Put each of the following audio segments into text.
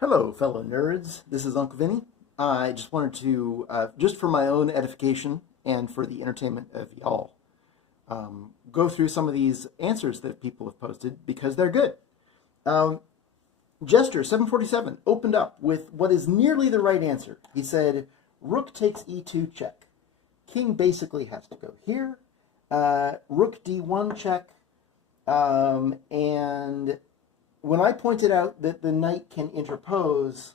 Hello, fellow nerds. This is Uncle Vinny. I just wanted to, just for my own edification and for the entertainment of y'all, go through some of these answers that people have posted because they're good. Um, Jester747 opened up with what is nearly the right answer. He said, Rook takes e2 check. King basically has to go here. Rook d1 check. And when I pointed out that the knight can interpose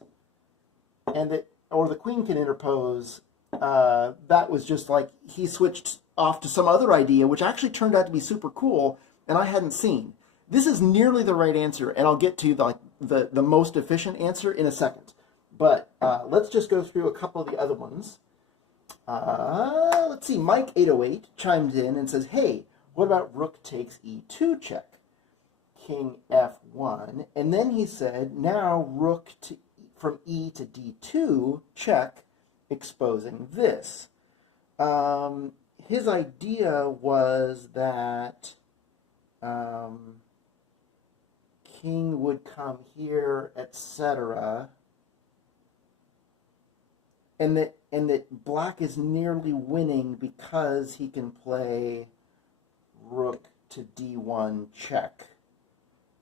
and that, or the queen can interpose, that was just like he switched off to some other idea, which actually turned out to be super cool and I hadn't seen. This is nearly the right answer, and I'll get to the most efficient answer in a second. But let's just go through a couple of the other ones. Let's see, Mike808 chimed in and says, hey, what about rook takes e2 check? King f1, and then he said, now rook from e to d2 check, exposing this. His idea was that king would come here, etc., and that black is nearly winning because he can play rook to d1 check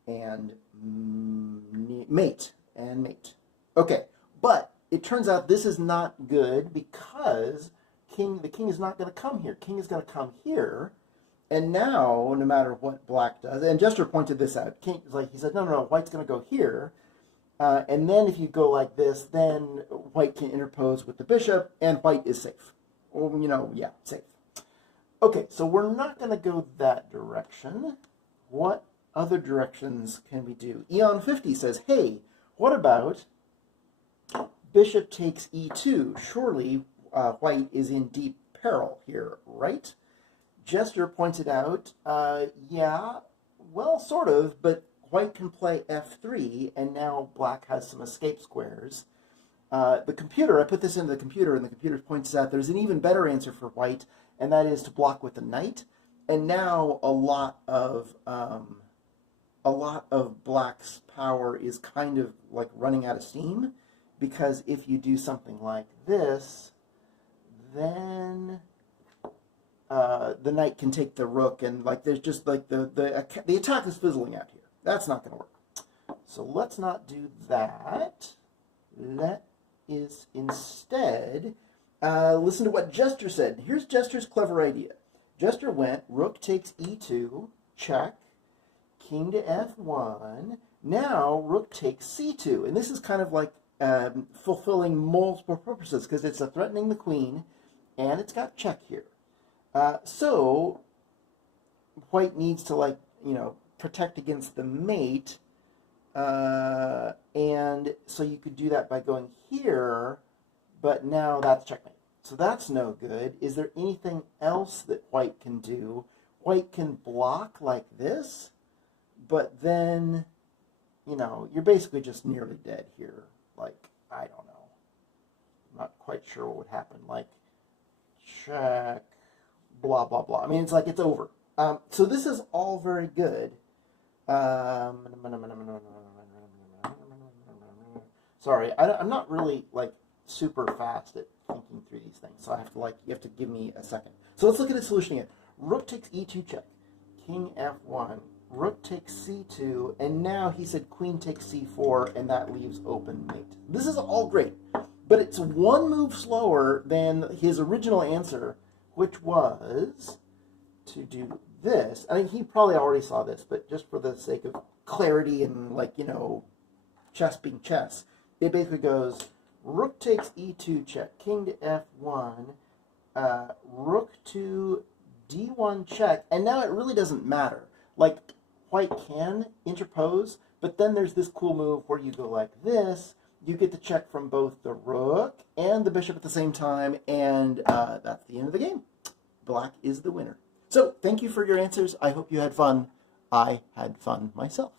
and mate. Okay, but it turns out this is not good because the king is not going to come here. King is going to come here, and now no matter what black does, and Jester pointed this out. King, like he said, no, white's going to go here, and then if you go like this, then white can interpose with the bishop, and white is safe. Or yeah, safe. Okay, so we're not going to go that direction. What other directions can we do? Eon50 says, hey, what about bishop takes e2? Surely white is in deep peril here, right? Jester pointed out, yeah, well, sort of, but white can play f3, and now black has some escape squares. The computer, I put this into the computer, and the computer points out there's an even better answer for white, and that is to block with the knight. And now a lot of black's power is kind of like running out of steam, because if you do something like this, then the knight can take the rook, and like there's just like the attack is fizzling out here. That's not going to work. So let's not do that. Let is instead listen to what Jester said. Here's Jester's clever idea. Jester went rook takes e2 check, king to f1. Now rook takes c2, and this is kind of like fulfilling multiple purposes because it's threatening the queen, and it's got check here. So white needs to protect against the mate, and so you could do that by going here, but now that's checkmate. So that's no good. Is there anything else that white can do? White can block like this, but then, you're basically just nearly dead here. Like, I don't know. I'm not quite sure what would happen. Like, check, blah, blah, blah. I mean, it's like it's over. So this is all very good. Sorry, I'm not really, super fast at thinking through these things, so you have to give me a second. So let's look at the solution again. Rook takes e2 check, king f1, rook takes c2, and now he said queen takes c4, and that leaves open mate. This is all great, but it's one move slower than his original answer, which was to do this. I mean, he probably already saw this, but just for the sake of clarity and, chess being chess, it basically goes rook takes e2 check, king to f1, rook to d1 check, and now it really doesn't matter. Like, white can interpose, but then there's this cool move where you go like this. You get to check from both the rook and the bishop at the same time, and that's the end of the game. Black is the winner. So, thank you for your answers. I hope you had fun. I had fun myself.